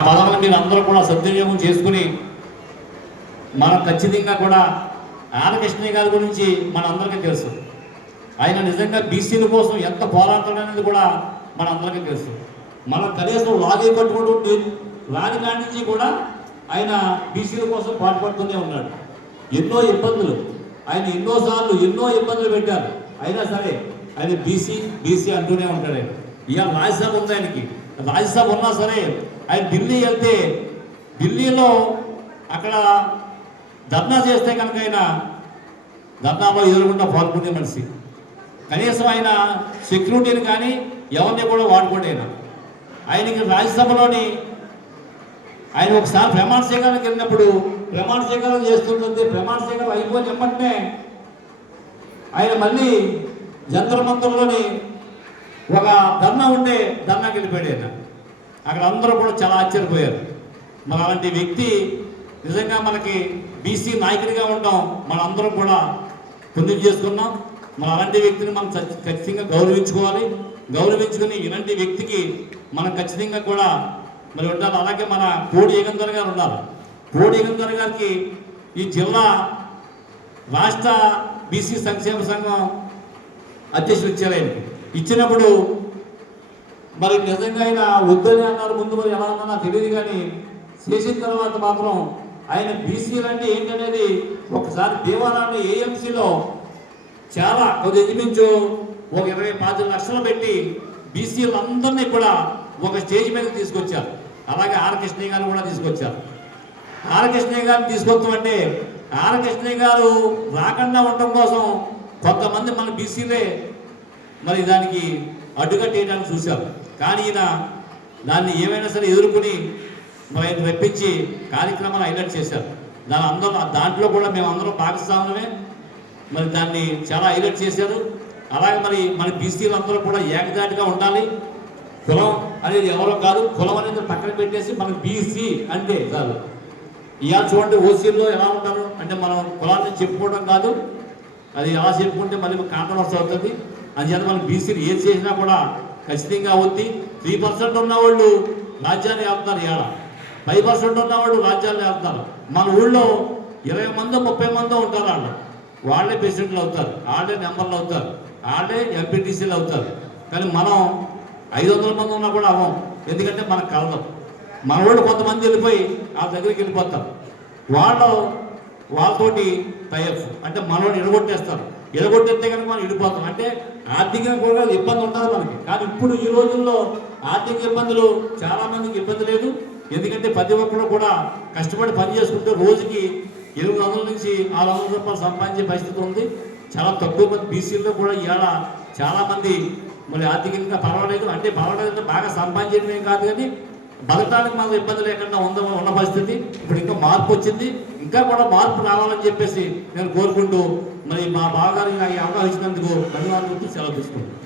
పదవులను మీరు అందరూ కూడా సద్వినియోగం చేసుకుని మనం ఖచ్చితంగా కూడా ఆనకృష్ణయ్య గారి గురించి మనందరికీ తెలుసు. ఆయన నిజంగా బీసీల కోసం ఎంత పోరాటాలనేది కూడా మనందరికీ తెలుసు. మనం కనీసం లాగే పట్టుకుంటూ రాని కాడి నుంచి కూడా ఆయన బీసీల కోసం పాటుపడుతూనే ఉన్నాడు. ఎన్నో ఇబ్బందులు ఆయన ఎన్నోసార్లు ఎన్నో ఇబ్బందులు పెట్టారు. అయినా సరే ఆయన బీసీ అంటూనే ఉంటాడు. ఆయన ఇవాళ రాజ్యసభ ఉంది, ఆయనకి రాజ్యసభ ఉన్నా సరే ఆయన ఢిల్లీ వెళ్తే ఢిల్లీలో అక్కడ ధర్నా చేస్తే కనుక ఆయన ధర్నాలో ఎదురుకుండా పాల్గొనే మనిషి. కనీసం ఆయన సెక్యూరిటీని కానీ ఎవరిని కూడా వాడుకోండి. ఆయనకి రాజ్యసభలోని ఆయన ఒకసారి ప్రమాణ స్వీకారానికి వెళ్ళినప్పుడు ప్రమాణ స్వీకారం చేస్తుంటుంది. ప్రమాణ స్వీకారం అయిపోయిన వెంటనే ఆయన మళ్ళీ జంతర్ మంతర్లోని ఒక ధర్నా ఉంటే ధర్నాకి వెళ్ళిపోయాడు. ఆయన అక్కడ అందరూ కూడా చాలా ఆశ్చర్యపోయారు. మరి అలాంటి వ్యక్తి నిజంగా మనకి బీసీ నాయకుడిగా ఉండడం మనందరం కూడా పుణ్యం చేసుకున్నాం. మరి అలాంటి వ్యక్తిని మనం ఖచ్చితంగా గౌరవించుకోవాలి. గౌరవించుకుని ఇలాంటి వ్యక్తికి మనం ఖచ్చితంగా కూడా మరి ఉండాలి. అలాగే మన కోడి ఏగంధర్ గారు ఉండాలి. కోడి ఏగంధర్ గారికి ఈ జిల్లా రాష్ట్ర బీసీ సంక్షేమ సంఘం అధ్యక్షులు ఇచ్చారు. ఆయనకి ఇచ్చినప్పుడు మరి నిజంగా ఆయన వద్దని అన్నారు. ముందు మరి ఎలా అన్నా నాకు తెలియదు, కానీ చేసిన తర్వాత మాత్రం ఆయన బీసీలు అంటే ఏంటనేది ఒకసారి దేవాలయాన్ని ఏఎంసీలో చాలా కొద్ది ఇంచుమించు ఒక 20-25 లక్షలు పెట్టి బీసీలందరినీ కూడా ఒక స్టేజ్ మీద తీసుకొచ్చారు. అలాగే ఆర్ కృష్ణయ్య గారు కూడా తీసుకొచ్చారు. ఆర్ కృష్ణయ్య గారిని తీసుకొచ్చామంటే ఆర్ కృష్ణయ్య గారు రాకుండా ఉండటం కోసం కొంతమంది మన బీసీలే మరి దానికి అడ్డుకట్టేయడానికి చూశారు. కానీ ఈయన దాన్ని ఏమైనా సరే ఎదుర్కొని మరి ఆయన రప్పించి కార్యక్రమాలు హైలైట్ చేశారు. దాంట్లో కూడా మేమందరం పాకిస్తాన్లోనే మరి దాన్ని చాలా హైలైట్ చేశారు. అలాగే మరి మన బీసీలందరూ కూడా ఏకదాటిగా ఉండాలి. కులం అనేది ఎవరో కాదు, కులం అనేది పక్కన పెట్టేసి మనకు బీసీ అంటే చాలు. ఇవాళ చూడండి ఓసీల్లో ఎలా ఉంటారు అంటే మనం కులాన్ని చెప్పుకోవడం కాదు, అది ఎలా చెప్పుకుంటే మళ్ళీ కాంట్రవర్సీ అవుతుంది. అందుచేత మనం బీసీలు ఏది చేసినా కూడా ఖచ్చితంగా అవుద్ది. 3% ఉన్నవాళ్ళు రాజ్యాన్ని వెళ్తున్నారు, ఇవాళ 5% ఉన్నవాళ్ళు రాజ్యాన్ని వెళ్తున్నారు. మన ఊళ్ళో 20 మందో 30 మందో ఉంటారు. వాళ్ళే ప్రెసిడెంట్లు అవుతారు, వాళ్ళే మెంబర్లు అవుతారు, వాళ్ళే ఎంపీటీసీలు అవుతారు. కానీ మనం 500 మంది ఉన్నా కూడా అవ్వం. ఎందుకంటే మనకు కలదు. మన వాళ్ళు కొంతమంది వెళ్ళిపోయి వాళ్ళ దగ్గరికి వెళ్ళిపోతారు. వాళ్ళతోటి టైప్ అంటే మనోడు ఎడగొట్టేస్తారు. ఎడగొట్టేస్తే కనుక మనం వెళ్ళిపోతాం. అంటే ఆర్థికంగా కూడా ఇబ్బంది ఉంటుంది మనకి. కానీ ఇప్పుడు ఈ రోజుల్లో ఆర్థిక ఇబ్బందులు చాలామందికి ఇబ్బంది లేదు. ఎందుకంటే ప్రతి ఒక్కరు కూడా కష్టపడి పని చేసుకుంటే రోజుకి 800 నుంచి 600 రూపాయలు సంపాదించే పరిస్థితి ఉంది. చాలా తక్కువ మంది బీసీల్లో కూడా ఇవాళ చాలామంది మరి ఆర్థికంగా పర్వాలేదు. అంటే పర్వాలేదంటే బాగా సంపాదించడం ఏం కాదు, కానీ బతకడానికి మనకు ఇబ్బంది లేకుండా ఉన్న పరిస్థితి. ఇప్పుడు ఇంకా మార్పు వచ్చింది, ఇంకా కూడా మార్పు రావాలని చెప్పేసి నేను కోరుకుంటూ మరి మా బావగారికి నాకు అవకాశం ఇచ్చినందుకు ధన్యవాదాలు సెలవు తీసుకుంటాను.